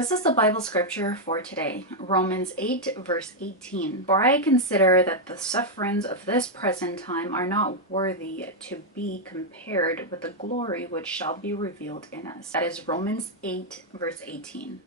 This is the Bible scripture for today, Romans 8 verse 18. For I consider that the sufferings of this present time are not worthy to be compared with the glory which shall be revealed in us. That is Romans 8 verse 18.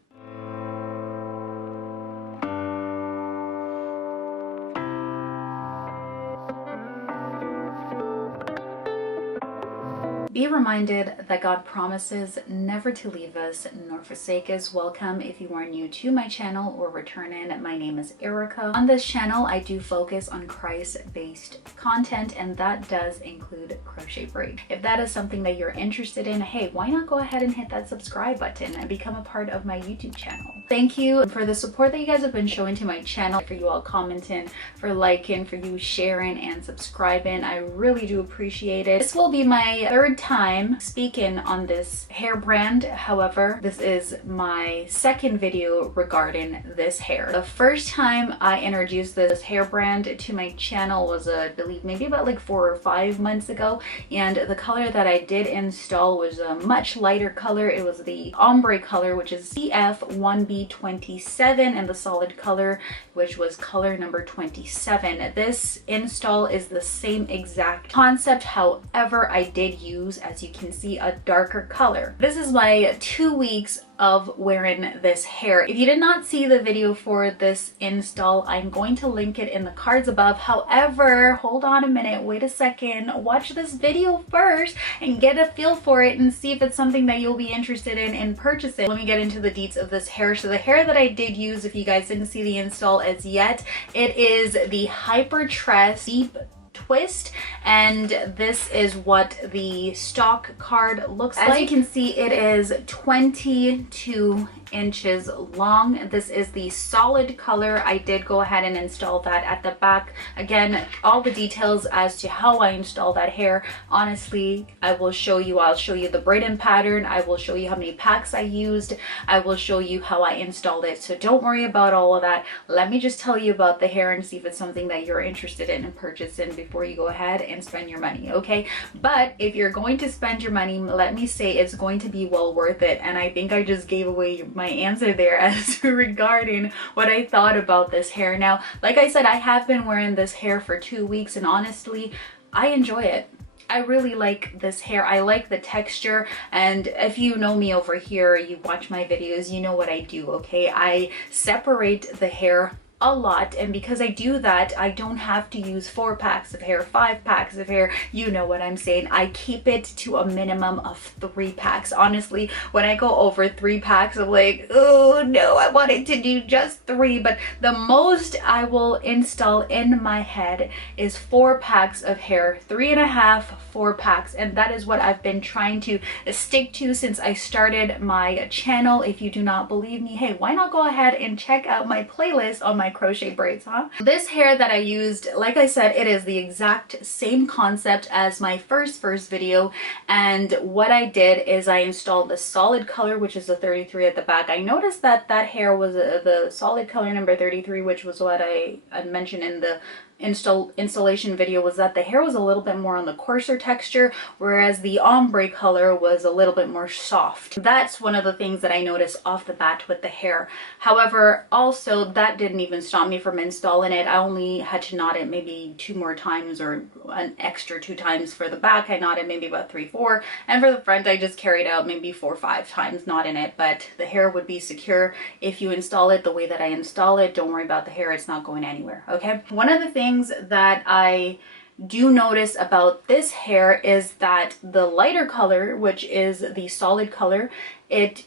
Be reminded that God promises never to leave us nor forsake us. Welcome if you are new to my channel or returning. My name is Ericka. On this channel, I do focus on Christ-based content, and that does include crochet braid. If that is something that you're interested in, hey, why not go ahead and hit that subscribe button and become a part of my YouTube channel. Thank you for the support that you guys have been showing to my channel, for you all commenting, for liking, for you sharing and subscribing. I really do appreciate it. This will be my third time speaking on this hair brand. However, this is my second video regarding this hair. The first time I introduced this hair brand to my channel was I believe maybe about like 4 or 5 months ago, and the color that I did install was a much lighter color. It was the ombre color, which is CF1B27, and the solid color, which was color number 27. This install is the same exact concept, however I did use, as you can see, a darker color. This is my 2 weeks of wearing this hair. If you did not see the video for this install, I'm going to link it in the cards above. However, hold on a minute, wait a second, watch this video first and get a feel for it and see if it's something that you'll be interested in purchasing. Let me get into the deets of this hair. So the hair that I did use, if you guys didn't see the install as yet, it is the HOUR-LULUTRESS Deep Twist, and this is what the stock card looks like. As you can see, it is 22 inches long. This is the solid color. I did go ahead and install that at the back. Again, all the details as to how I install that hair, honestly, I will show you. I'll show you the braiding pattern. I will show you how many packs I used. I will show you how I installed it. So don't worry about all of that. Let me just tell you about the hair and see if it's something that you're interested in purchasing before you go ahead and spend your money, okay? But if you're going to spend your money, let me say it's going to be well worth it. And I think I just gave away my answer there as to regarding what I thought about this hair. Now, like I said, I have been wearing this hair for 2 weeks, and honestly, I enjoy it. I really like this hair. I like the texture, and if you know me over here, you watch my videos, you know what I do, okay? I separate the hair a lot, and because I do that, I don't have to use 4 packs of hair, 5 packs of hair, you know what I'm saying. I keep it to a minimum of 3 packs. Honestly, when I go over 3 packs, I'm like, oh no, I wanted to do just 3, but the most I will install in my head is 4 packs of hair, 3.5, 4 packs, and that is what I've been trying to stick to since I started my channel. If you do not believe me, hey, why not go ahead and check out my playlist on my crochet braids, huh? This hair that I used, like I said, it is the exact same concept as my first video, and what I did is I installed the solid color, which is the 33 at the back. I noticed that that hair was the solid color number 33, which was what I mentioned in the installation video, was that the hair was a little bit more on the coarser texture, whereas the ombre color was a little bit more soft. That's one of the things that I noticed off the bat with the hair. However, also that didn't even stop me from installing it. I only had to knot it maybe 2 more times, or an extra 2 times for the back. I knotted maybe about 3, 4, and for the front I just carried out maybe 4 or 5 times knotting it. But the hair would be secure if you install it the way that I install it. Don't worry about the hair, it's not going anywhere, okay? One of the things that I do notice about this hair is that the lighter color, which is the solid color, it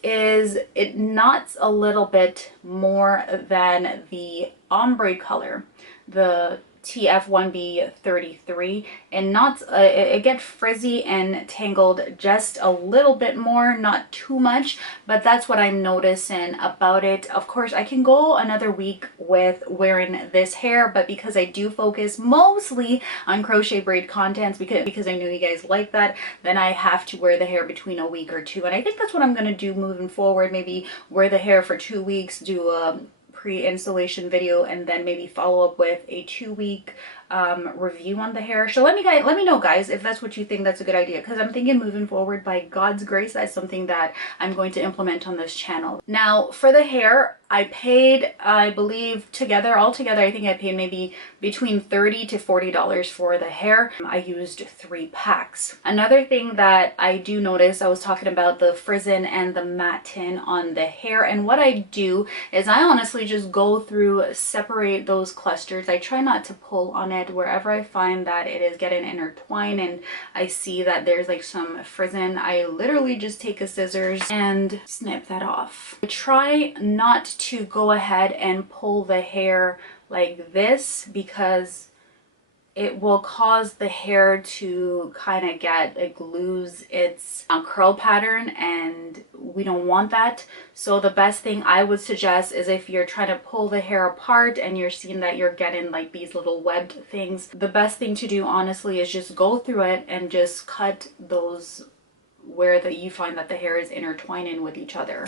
knots a little bit more than the ombre color, the TF1B33, and knots, it gets frizzy and tangled just a little bit more, not too much, but that's what I'm noticing about it. Of course, I can go another week with wearing this hair, but because I do focus mostly on crochet braid contents, because I know you guys like that, then I have to wear the hair between a week or 2, and I think that's what I'm going to do moving forward. Maybe wear the hair for 2 weeks, do a pre-installation video, and then maybe follow up with a 2-week review on the hair. So let me know, guys, if that's what you think that's a good idea, because I'm thinking moving forward, by God's grace, that's something that I'm going to implement on this channel. Now for the hair, I paid, I believe altogether, I think I paid maybe between $30 to $40 for the hair. I used 3 packs. Another thing that I do notice, I was talking about the frizzen and the matting on the hair, and what I do is I honestly just go through, separate those clusters. I try not to pull on it. Wherever I find that it is getting intertwined and I see that there's like some frizzen, I literally just take a scissors and snip that off. I try not to go ahead and pull the hair like this, because it will cause the hair to kind of get, like, lose its curl pattern, and we don't want that. So the best thing I would suggest is, if you're trying to pull the hair apart and you're seeing that you're getting like these little webbed things, the best thing to do honestly is just go through it and just cut those where that you find that the hair is intertwining with each other.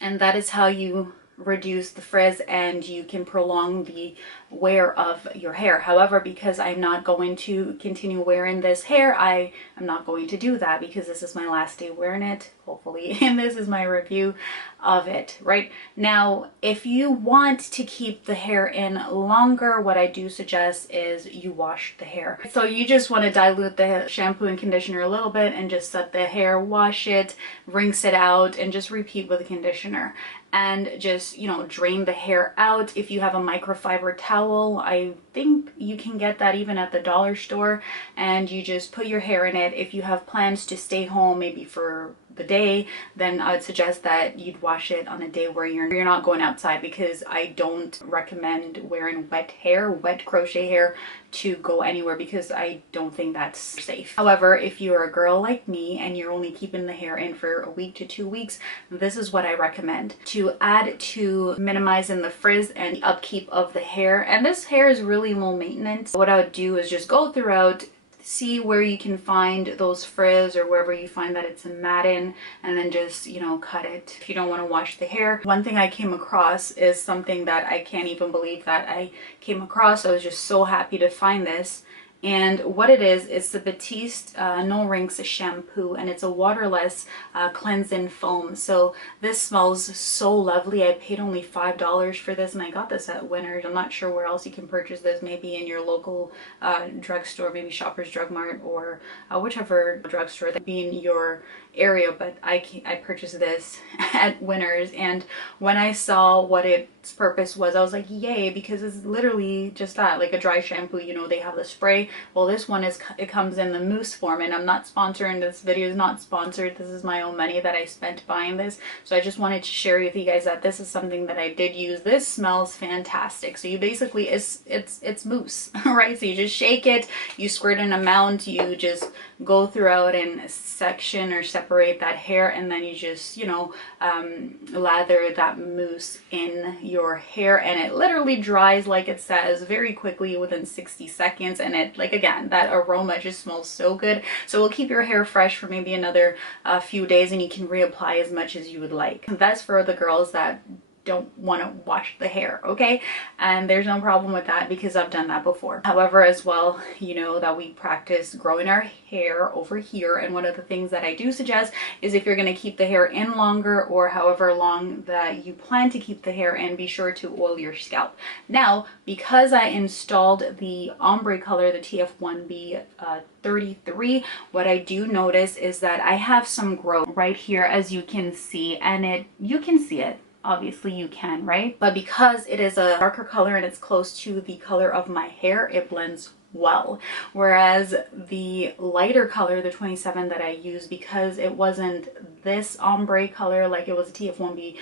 And that is how you reduce the frizz, and you can prolong the wear of your hair. However, because I'm not going to continue wearing this hair, I am not going to do that, because this is my last day wearing it, hopefully, and this is my review of it. Right now, if you want to keep the hair in longer, what I do suggest is you wash the hair. So you just want to dilute the shampoo and conditioner a little bit and just set the hair, wash it, rinse it out, and just repeat with the conditioner. And just, you know, drain the hair out. If you have a microfiber towel, I think you can get that even at the dollar store, and you just put your hair in it. If you have plans to stay home maybe for the day, then I would suggest that you'd wash it on a day where you're not going outside, because I don't recommend wearing wet crochet hair to go anywhere, because I don't think that's safe. However, if you're a girl like me and you're only keeping the hair in for a week to 2 weeks, this is what I recommend to add to minimizing the frizz and upkeep of the hair. And this hair is really low maintenance. What I would do is just go throughout, see where you can find those frizz or wherever you find that it's a matting, and then just, you know, cut it if you don't want to wash the hair. One thing I came across is something that I can't even believe that I came across. I was just so happy to find this. And what it is the Batiste No Rinse shampoo, and it's a waterless cleansing foam. So this smells so lovely. I paid only $5 for this, and I got this at Winners. I'm not sure where else you can purchase this, maybe in your local drugstore, maybe Shoppers Drug Mart, or whichever drugstore that be in your area, but I purchased this at Winners. And when I saw what its purpose was, I was like, yay, because it's literally just that, like a dry shampoo. You know, they have the spray. Well, this one it comes in the mousse form, and I'm not sponsoring. This video is not sponsored. This is my own money that I spent buying this, so I just wanted to share with you guys that this is something that I did use. This smells fantastic. So you basically, it's mousse, right? So you just shake it, you squirt an amount, you just go throughout and section or separate that hair, and then you just, you know, lather that mousse in your hair, and it literally dries, like it says, very quickly, within 60 seconds. And it, like, again, that aroma just smells so good. So it'll keep your hair fresh for maybe another few days, and you can reapply as much as you would like. That's for the girls that don't want to wash the hair, okay? And there's no problem with that, because I've done that before. However, as well, you know that we practice growing our hair over here, and one of the things that I do suggest is, if you're going to keep the hair in longer, or however long that you plan to keep the hair in, be sure to oil your scalp. Now, because I installed the ombre color, the TF1B 33, what I do notice is that I have some growth right here, as you can see, and you can see it. Obviously you can, right? But because it is a darker color and it's close to the color of my hair, it blends well. Whereas the lighter color, the 27 that I use, because it wasn't this ombre color, like it was a TF1B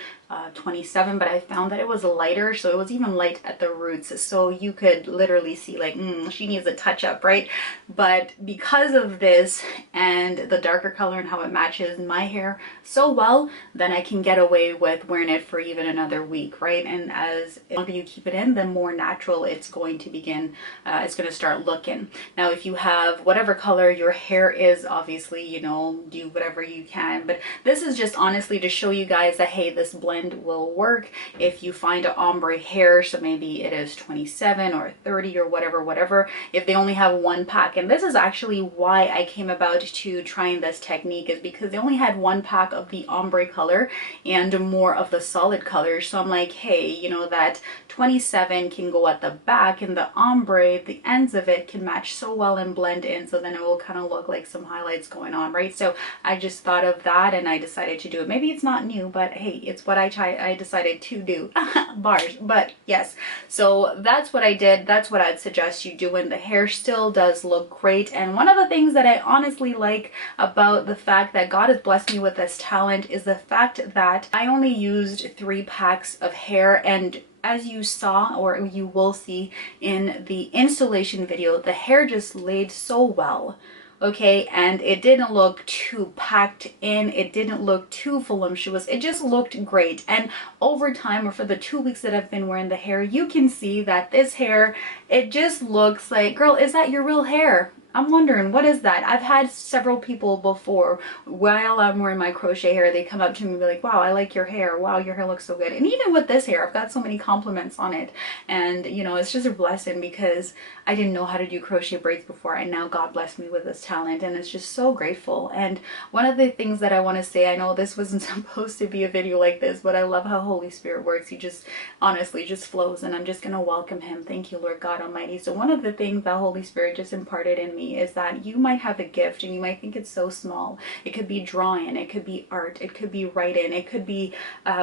27, but I found that it was lighter, so it was even light at the roots, so you could literally see, like, she needs a touch up, right? But because of this and the darker color and how it matches my hair so well, then I can get away with wearing it for even another week, right? And as longer you keep it in, the more natural it's going to begin, it's going to start looking. Now, if you have whatever color your hair is, obviously, you know, do whatever you can, but this is just honestly to show you guys that, hey, this blend will work if you find an ombre hair. So maybe it is 27 or 30 or whatever, if they only have one pack. And this is actually why I came about to trying this technique, is because they only had one pack of the ombre color and more of the solid colors. So I'm like, hey, you know, that 27 can go at the back, and the ombre, the ends of it can match so well and blend in, so then it will kind of look like some highlights going on, right? So I just thought of that and I decided to do it. Maybe it's not new, but hey, it's what I decided to do. Bars. But yes, so that's what I did. That's what I'd suggest you do, and the hair still does look great. And one of the things that I honestly like about the fact that God has blessed me with this talent is the fact that I only used 3 packs of hair, and as you saw, or you will see in the installation video, the hair just laid so well. Okay, and it didn't look too packed in, it didn't look too voluptuous, it just looked great. And over time, or for the 2 weeks that I've been wearing the hair, you can see that this hair, it just looks like, girl, is that your real hair? I'm wondering, what is that? I've had several people before, while I'm wearing my crochet hair, they come up to me and be like, wow, I like your hair. Wow, your hair looks so good. And even with this hair, I've got so many compliments on it. And, you know, it's just a blessing because I didn't know how to do crochet braids before, and now God blessed me with this talent, and it's just so grateful. And one of the things that I want to say, I know this wasn't supposed to be a video like this, but I love how Holy Spirit works. He just honestly just flows, and I'm just going to welcome him. Thank you, Lord God Almighty. So one of the things that Holy Spirit just imparted in me is that you might have a gift and you might think it's so small. It could be drawing, it could be art, it could be writing, it could be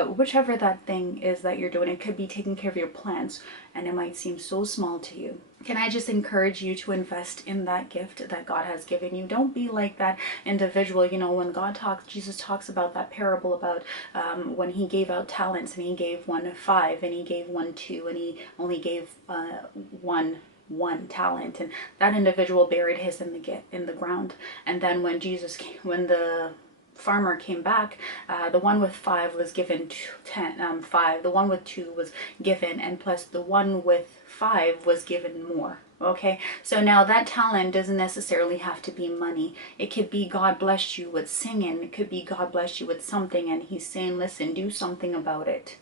whichever that thing is that you're doing. It could be taking care of your plants, and it might seem so small to you. Can I just encourage you to invest in that gift that God has given you? Don't be like that individual. You know, when God talks, Jesus talks about that parable about when he gave out talents, and he gave one 5 and he gave one 2 and he only gave one talent, and that individual buried his in the ground. And then when when the farmer came back, the one with 5 was given 5, the one with 2 was given, and plus the one with 5 was given more. Okay, so now that talent doesn't necessarily have to be money. It could be God blessed you with singing, it could be God blessed you with something, and he's saying, listen, do something about it.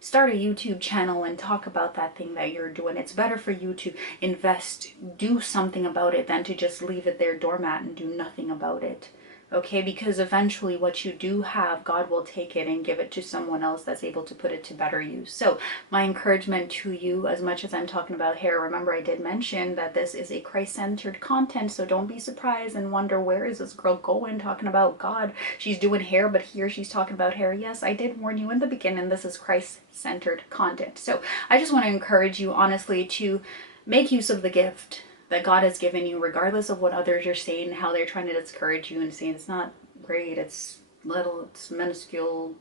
Start a YouTube channel and talk about that thing that you're doing. It's better for you to invest, do something about it, than to just leave it there doormat and do nothing about it. Okay, because eventually what you do have, God will take it and give it to someone else that's able to put it to better use. So my encouragement to you, as much as I'm talking about hair, remember I did mention that this is a Christ-centered content, so don't be surprised and wonder, where is this girl going talking about God? She's doing hair, but here she's talking about hair. Yes, I did warn you in the beginning, this is Christ-centered content. So I just want to encourage you, honestly, to make use of the gift that God has given you, regardless of what others are saying, how they're trying to discourage you and saying it's not great, it's little, it's minuscule,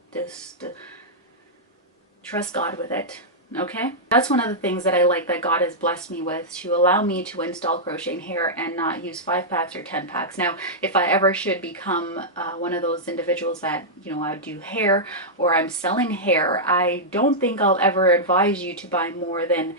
trust God with it. Okay, that's one of the things that I like that God has blessed me with, to allow me to install crocheting hair and not use 5 packs or 10 packs. Now, if I ever should become one of those individuals that, you know, I do hair or I'm selling hair, I don't think I'll ever advise you to buy more than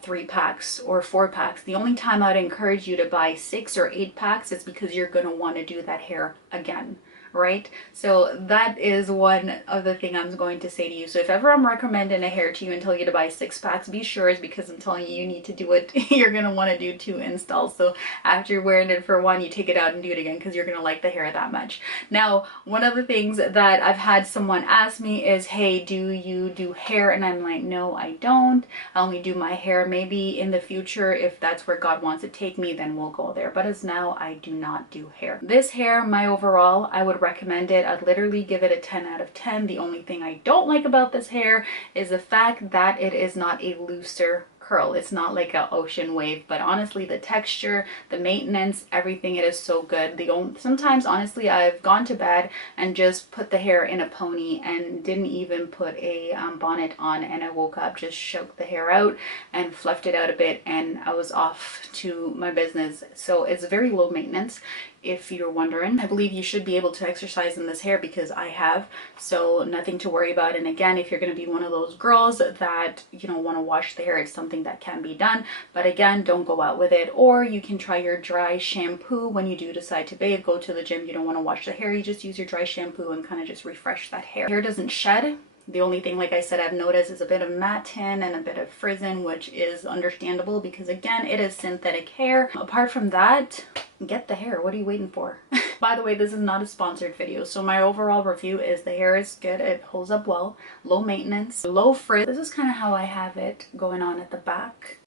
3 packs or 4 packs. The only time I'd encourage you to buy 6 or 8 packs is because you're going to want to do that hair again, right? So that is one of the things I'm going to say to you. So if ever I'm recommending a hair to you and tell you to buy 6 packs, be sure it's because I'm telling you, you need to do it. You're going to want to do 2 installs. So after you're wearing it for 1, you take it out and do it again because you're going to like the hair that much. Now, one of the things that I've had someone ask me is, hey, do you do hair? And I'm like, no, I don't. I only do my hair. Maybe in the future, if that's where God wants to take me, then we'll go there. But as now, I do not do hair. This hair, my overall, I would recommend it. I'd literally give it a 10 out of 10. The only thing I don't like about this hair is the fact that it is not a looser curl. It's not like an ocean wave, but honestly, the texture, the maintenance, everything, it is so good. Sometimes, honestly, I've gone to bed and just put the hair in a pony and didn't even put a bonnet on, and I woke up, just shook the hair out and fluffed it out a bit, and I was off to my business. So it's very low maintenance. if you're wondering. I believe you should be able to exercise in this hair because I have, so nothing to worry about. And again, if you're going to be one of those girls that, you know, want to wash the hair, it's something that can be done. But again, don't go out with it. Or you can try your dry shampoo when you do decide to bathe, go to the gym, you don't want to wash the hair, you just use your dry shampoo and kind of just refresh that hair. Hair doesn't shed. The only thing, like I said, I've noticed is a bit of matting and a bit of frizzing, which is understandable because again, it is synthetic hair. Apart from that, get the hair. What are you waiting for? By the way, this is not a sponsored video, so my overall review is the hair is good. It holds up well, low maintenance, low frizz. This is kind of how I have it going on at the back.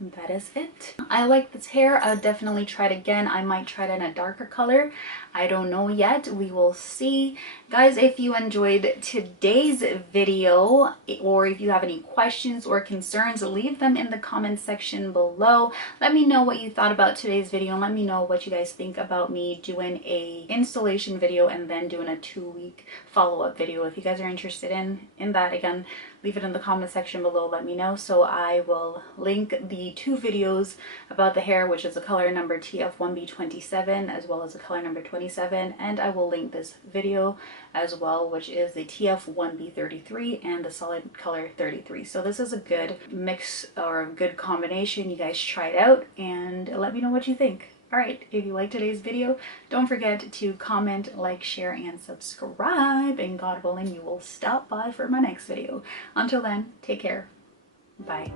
That is it. I like this hair. I'll definitely try it again. I might try it in a darker color. I don't know yet. We will see. Guys, if you enjoyed today's video or if you have any questions or concerns, leave them in the comment section below. Let me know what you thought about today's video and let me know what you guys think about me doing a installation video and then doing a 2-week follow-up video. If you guys are interested in that, again, leave it in the comment section below. Let me know. So I will link the 2 videos about the hair, which is the color number TF1B27 as well as the color number 27, and I will link this video as well, which is the TF1B33 and the solid color 33. So this is a good mix or a good combination. You guys try it out and let me know what you think. Alright, if you liked today's video, don't forget to comment, like, share, and subscribe, and God willing, you will stop by for my next video. Until then, take care. Bye.